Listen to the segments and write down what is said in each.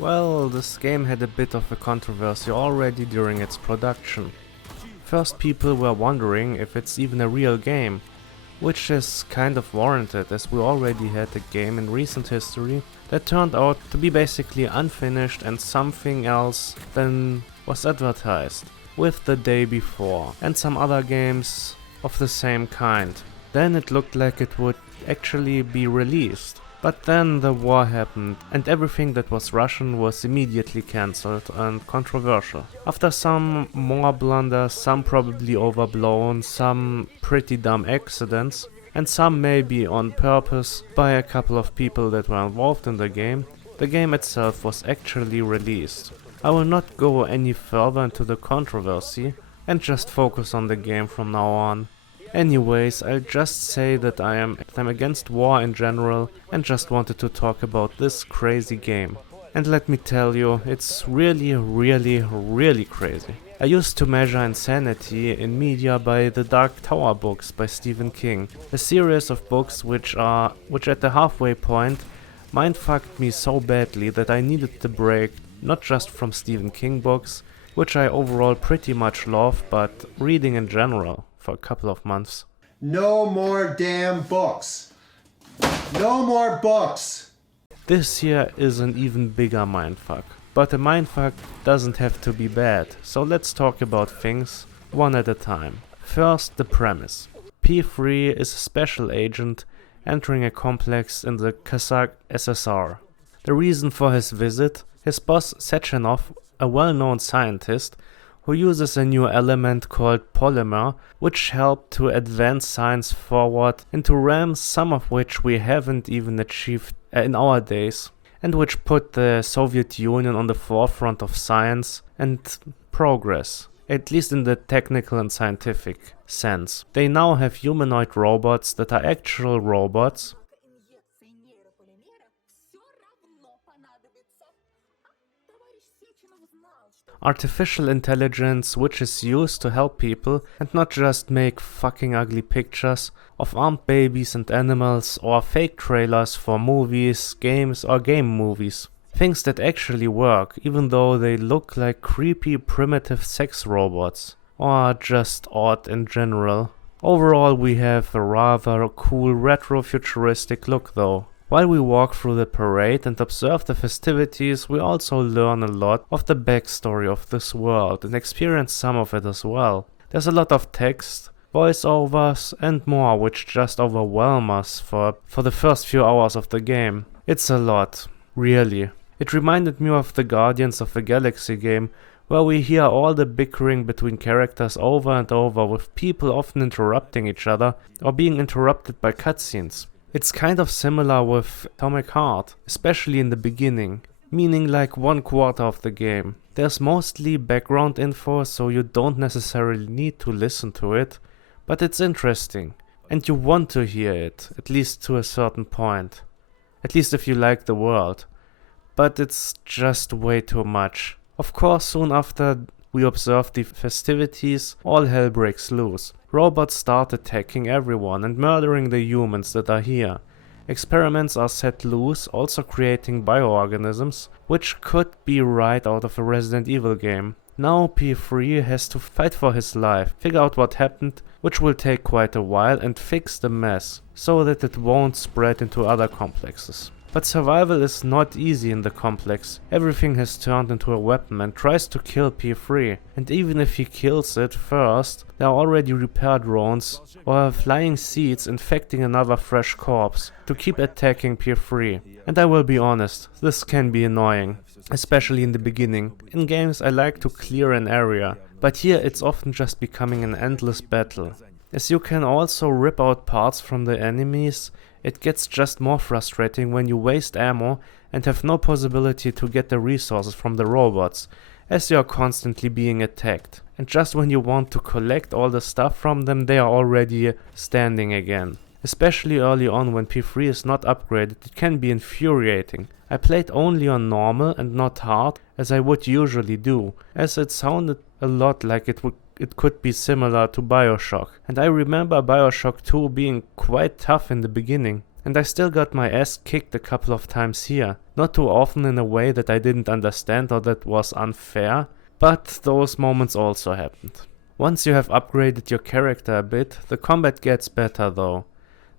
Well, this game had a bit of a controversy already during its production. First, people were wondering if it's even a real game, which is kind of warranted as we already had a game in recent history that turned out to be basically unfinished and something else than was advertised with the day before, and some other games of the same kind. Then it looked like it would actually be released. But then the war happened and everything that was Russian was immediately cancelled and controversial. After some more blunders, some probably overblown, some pretty dumb accidents, and some maybe on purpose by a couple of people that were involved in the game itself was actually released. I will not go any further into the controversy and just focus on the game from now on. Anyways, I'll just say that I'm against war in general and just wanted to talk about this crazy game. And let me tell you, it's really crazy. I used to measure insanity in media by the Dark Tower books by Stephen King, a series of books which at the halfway point mindfucked me so badly that I needed the break, not just from Stephen King books, which I overall pretty much love, but reading in general. For a couple of months. No more damn books. No more books. This here is an even bigger mindfuck. But a mindfuck doesn't have to be bad, so let's talk about things one at a time. First, the premise. P3 is a special agent entering a complex in the Kazakh SSR. The reason for his visit, his boss Sechenov, a well-known scientist, who uses a new element called polymer, which helped to advance science forward into realms some of which we haven't even achieved in our days, and which put the Soviet Union on the forefront of science and progress, at least in the technical and scientific sense. They now have humanoid robots that are actual robots, artificial intelligence which is used to help people and not just make fucking ugly pictures of armed babies and animals or fake trailers for movies, games or game movies. Things that actually work even though they look like creepy primitive sex robots or just odd in general. Overall we have a rather cool retro-futuristic look though. While we walk through the parade and observe the festivities, we also learn a lot of the backstory of this world and experience some of it as well. There's a lot of text, voiceovers and more which just overwhelm us for the first few hours of the game. It's a lot, really. It reminded me of the Guardians of the Galaxy game, where we hear all the bickering between characters over and over, with people often interrupting each other or being interrupted by cutscenes. It's kind of similar with Atomic Heart, especially in the beginning, meaning like 1/4 of the game. There's mostly background info, so you don't necessarily need to listen to it, but it's interesting, and you want to hear it, at least to a certain point. At least if you like the world. But it's just way too much. Of course, soon after we observe the festivities, all hell breaks loose. Robots start attacking everyone and murdering the humans that are here. Experiments are set loose, also creating bioorganisms, which could be right out of a Resident Evil game. Now P3 has to fight for his life, figure out what happened, which will take quite a while, and fix the mess, so that it won't spread into other complexes. But survival is not easy in the complex. Everything has turned into a weapon and tries to kill P3. And even if he kills it first, there are already repair drones or flying seeds infecting another fresh corpse to keep attacking P3. And I will be honest, this can be annoying, especially in the beginning. In games I like to clear an area, but here it's often just becoming an endless battle. As you can also rip out parts from the enemies, it gets just more frustrating when you waste ammo and have no possibility to get the resources from the robots, as you are constantly being attacked. And just when you want to collect all the stuff from them, they are already standing again. Especially early on when P3 is not upgraded, it can be infuriating. I played only on normal and not hard, as I would usually do, as it sounded a lot like it could be similar to Bioshock, and I remember Bioshock 2 being quite tough in the beginning. And I still got my ass kicked a couple of times here. Not too often in a way that I didn't understand or that was unfair, but those moments also happened. Once you have upgraded your character a bit, the combat gets better though.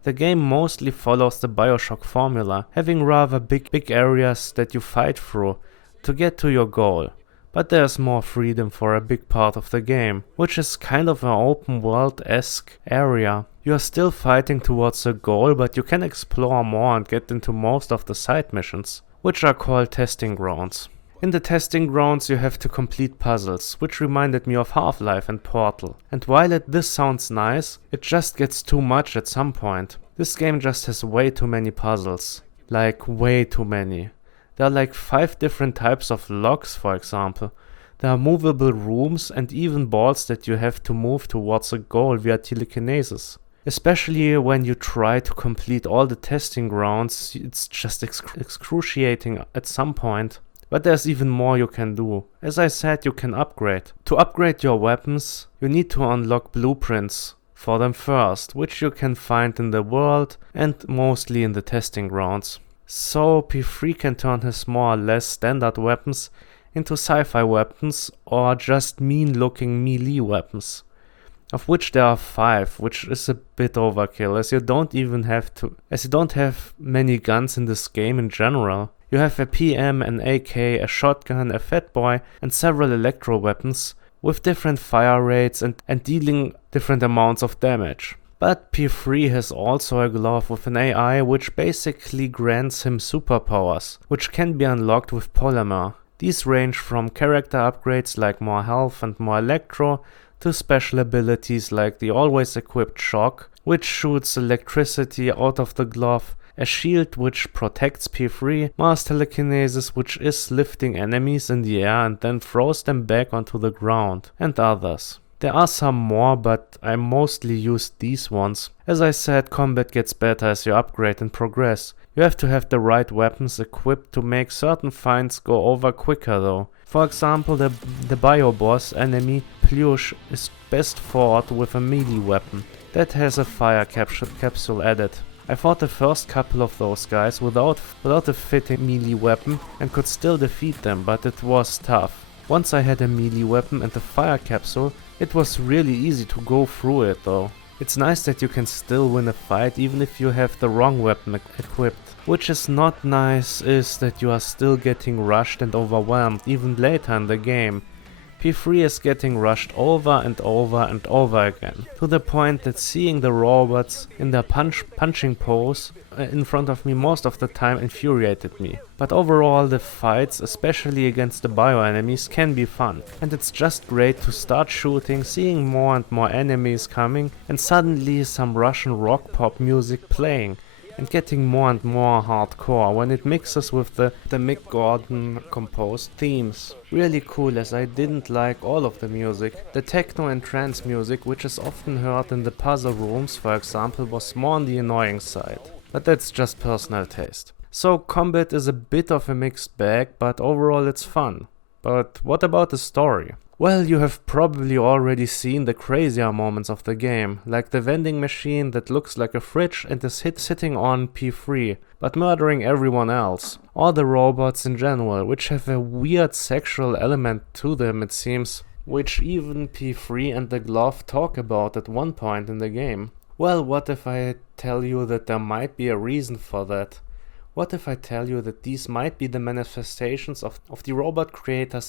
The game mostly follows the Bioshock formula, having rather big areas that you fight through to get to your goal. But there's more freedom for a big part of the game, which is kind of an open world-esque area. You are still fighting towards a goal, but you can explore more and get into most of the side missions, which are called testing grounds. In the testing grounds you have to complete puzzles, which reminded me of Half-Life and Portal. And while this sounds nice, it just gets too much at some point. This game just has way too many puzzles. Like way too many. There are like 5 different types of locks, for example. There are movable rooms and even balls that you have to move towards a goal via telekinesis. Especially when you try to complete all the testing grounds, it's just excruciating at some point. But there's even more you can do. As I said, you can upgrade. To upgrade your weapons, you need to unlock blueprints for them first, which you can find in the world and mostly in the testing grounds. So P3 can turn his more or less standard weapons into sci-fi weapons or just mean-looking melee weapons, of which there are 5, which is a bit overkill, as you don't have many guns in this game in general. You have a PM, an AK, a shotgun, a fat boy, and several electro weapons with different fire rates and dealing different amounts of damage. But P3 has also a glove with an AI which basically grants him superpowers, which can be unlocked with polymer. These range from character upgrades like more health and more electro, to special abilities like the always equipped shock, which shoots electricity out of the glove, a shield which protects P3, Mars telekinesis which is lifting enemies in the air and then throws them back onto the ground, and others. There are some more, but I mostly used these ones. As I said, combat gets better as you upgrade and progress. You have to have the right weapons equipped to make certain fights go over quicker though. For example, the bio boss enemy Plush is best fought with a melee weapon that has a fire capsule added. I fought the first couple of those guys without a fitting melee weapon and could still defeat them, but it was tough. Once I had a melee weapon and the fire capsule, it was really easy to go through it though. It's nice that you can still win a fight even if you have the wrong weapon equipped. Which is not nice is that you are still getting rushed and overwhelmed even later in the game. P3 is getting rushed over and over and over again, to the point that seeing the robots in their punching pose in front of me most of the time infuriated me. But overall the fights, especially against the bio enemies, can be fun. And it's just great to start shooting, seeing more and more enemies coming, and suddenly some Russian rock pop music playing. And getting more and more hardcore when it mixes with the Mick Gordon composed themes. Really cool, as I didn't like all of the music. The techno and trance music, which is often heard in the puzzle rooms for example, was more on the annoying side. But that's just personal taste. So combat is a bit of a mixed bag, but overall it's fun. But what about the story? Well, you have probably already seen the crazier moments of the game, like the vending machine that looks like a fridge and is sitting on P3, but murdering everyone else. Or the robots in general, which have a weird sexual element to them it seems, which even P3 and the glove talk about at one point in the game. Well, what if I tell you that there might be a reason for that? What if I tell you that these might be the manifestations of the robot creator's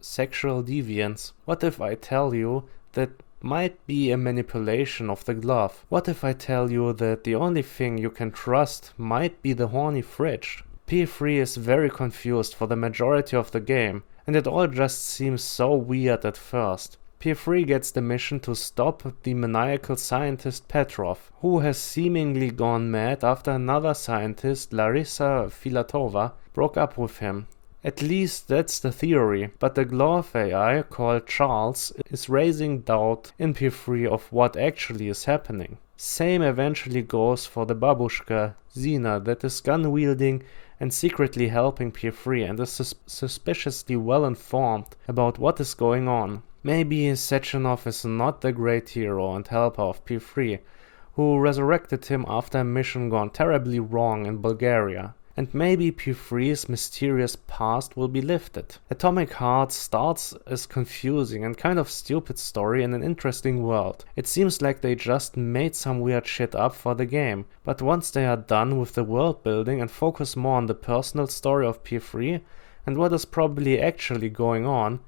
sexual deviance? What if I tell you that might be a manipulation of the glove? What if I tell you that the only thing you can trust might be the horny fridge? P3 is very confused for the majority of the game, and it all just seems so weird at first. P3 gets the mission to stop the maniacal scientist Petrov, who has seemingly gone mad after another scientist, Larissa Filatova, broke up with him. At least that's the theory, but the glove AI, called Charles, is raising doubt in P3 of what actually is happening. Same eventually goes for the babushka, Zina, that is gun-wielding and secretly helping P3 and is suspiciously well informed about what is going on. Maybe Sechenov is not the great hero and helper of P3, who resurrected him after a mission gone terribly wrong in Bulgaria. And maybe P3's mysterious past will be lifted. Atomic Heart starts as confusing and kind of stupid story in an interesting world. It seems like they just made some weird shit up for the game, but once they are done with the world building and focus more on the personal story of P3 and what is probably actually going on,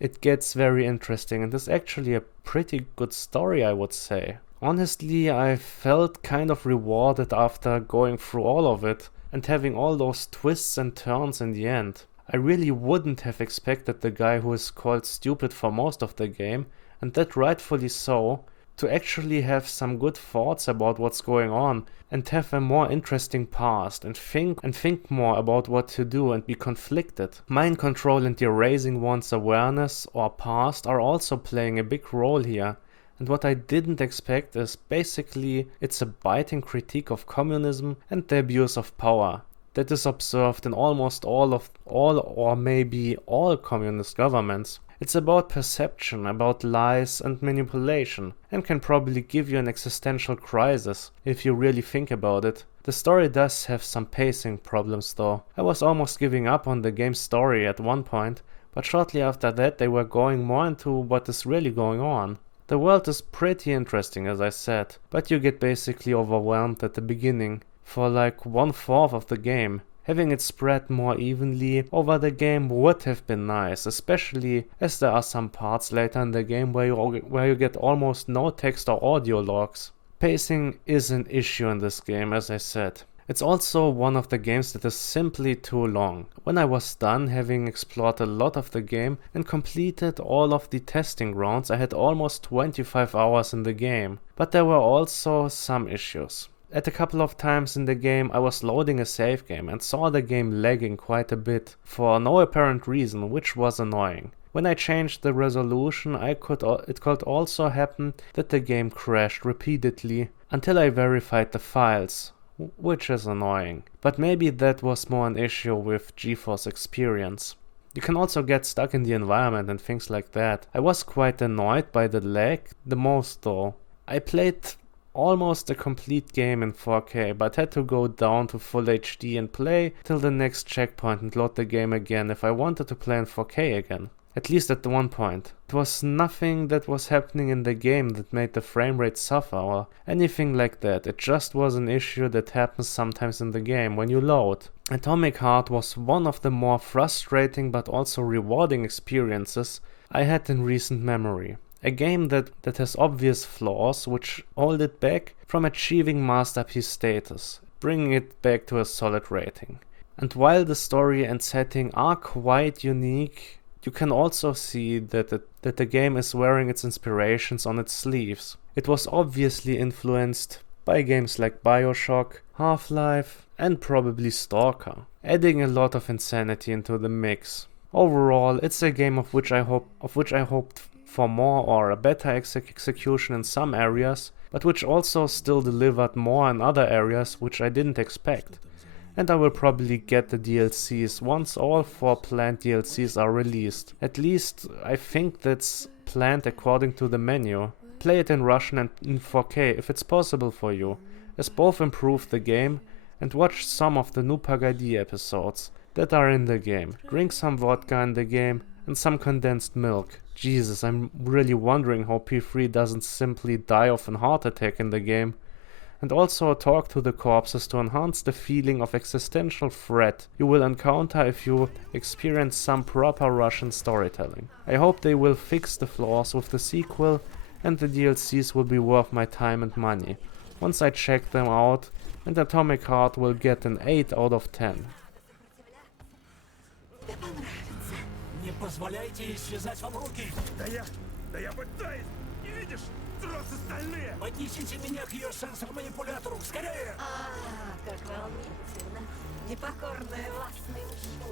it gets very interesting and is actually a pretty good story, I would say. Honestly, I felt kind of rewarded after going through all of it and having all those twists and turns in the end. I really wouldn't have expected the guy who is called stupid for most of the game, and that rightfully so, to actually have some good thoughts about what's going on and have a more interesting past and think more about what to do and be conflicted. Mind control and erasing one's awareness or past are also playing a big role here. And what I didn't expect is basically it's a biting critique of communism and the abuse of power that is observed in almost all or maybe all communist governments. It's about perception, about lies and manipulation, and can probably give you an existential crisis if you really think about it. The story does have some pacing problems though. I was almost giving up on the game's story at one point, but shortly after that they were going more into what is really going on. The world is pretty interesting, as I said, but you get basically overwhelmed at the beginning for like 1/4 of the game. Having it spread more evenly over the game would have been nice, especially as there are some parts later in the game where you get almost no text or audio logs. Pacing is an issue in this game, as I said. It's also one of the games that is simply too long. When I was done having explored a lot of the game and completed all of the testing rounds, I had almost 25 hours in the game. But there were also some issues. At a couple of times in the game I was loading a save game and saw the game lagging quite a bit for no apparent reason, which was annoying. When I changed the resolution it could also happen that the game crashed repeatedly until I verified the files, which is annoying. But maybe that was more an issue with GeForce Experience. You can also get stuck in the environment and things like that. I was quite annoyed by the lag the most though. I played almost a complete game in 4K, but had to go down to full HD and play till the next checkpoint and load the game again if I wanted to play in 4K again. At least at one point. It was nothing that was happening in the game that made the frame rate suffer or anything like that. It just was an issue that happens sometimes in the game when you load. Atomic Heart was one of the more frustrating but also rewarding experiences I had in recent memory. A game that has obvious flaws which hold it back from achieving masterpiece status, bringing it back to a solid rating. And while the story and setting are quite unique, you can also see that the game is wearing its inspirations on its sleeves. It was obviously influenced by games like BioShock, Half-Life and probably Stalker, adding a lot of insanity into the mix. Overall, it's a game of which I hoped for more or a better execution in some areas, but which also still delivered more in other areas which I didn't expect. And I will probably get the DLCs once all 4 planned DLCs are released. At least I think that's planned according to the menu. Play it in Russian and in 4K if it's possible for you, as both improve the game, and watch some of the new Pagadi episodes that are in the game. Drink some vodka in the game and some condensed milk. Jesus, I'm really wondering how P3 doesn't simply die of a heart attack in the game. And also talk to the corpses to enhance the feeling of existential threat you will encounter if you experience some proper Russian storytelling. I hope they will fix the flaws with the sequel and the DLCs will be worth my time and money once I check them out, and Atomic Heart will get an 8 out of 10. Не позволяйте ей связать вам руки! Да я пытаюсь! Не видишь? Тросы стальные! Поднесите меня к ее сенсор-манипулятору! Скорее! Как волнительно! Непокорная властная мужчина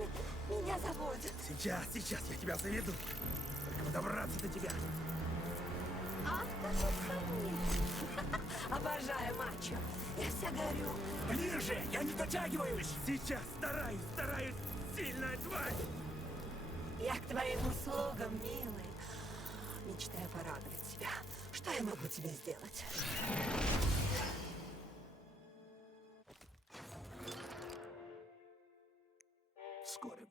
меня заводит! Сейчас я тебя заведу! Только добраться до тебя! Обожаю мачо! Я вся горю! Ближе! Я не дотягиваюсь! Сейчас стараюсь! Сильная тварь! Я к твоим услугам, милый. Мечтаю порадовать тебя. Что я могу тебе сделать? ускорим.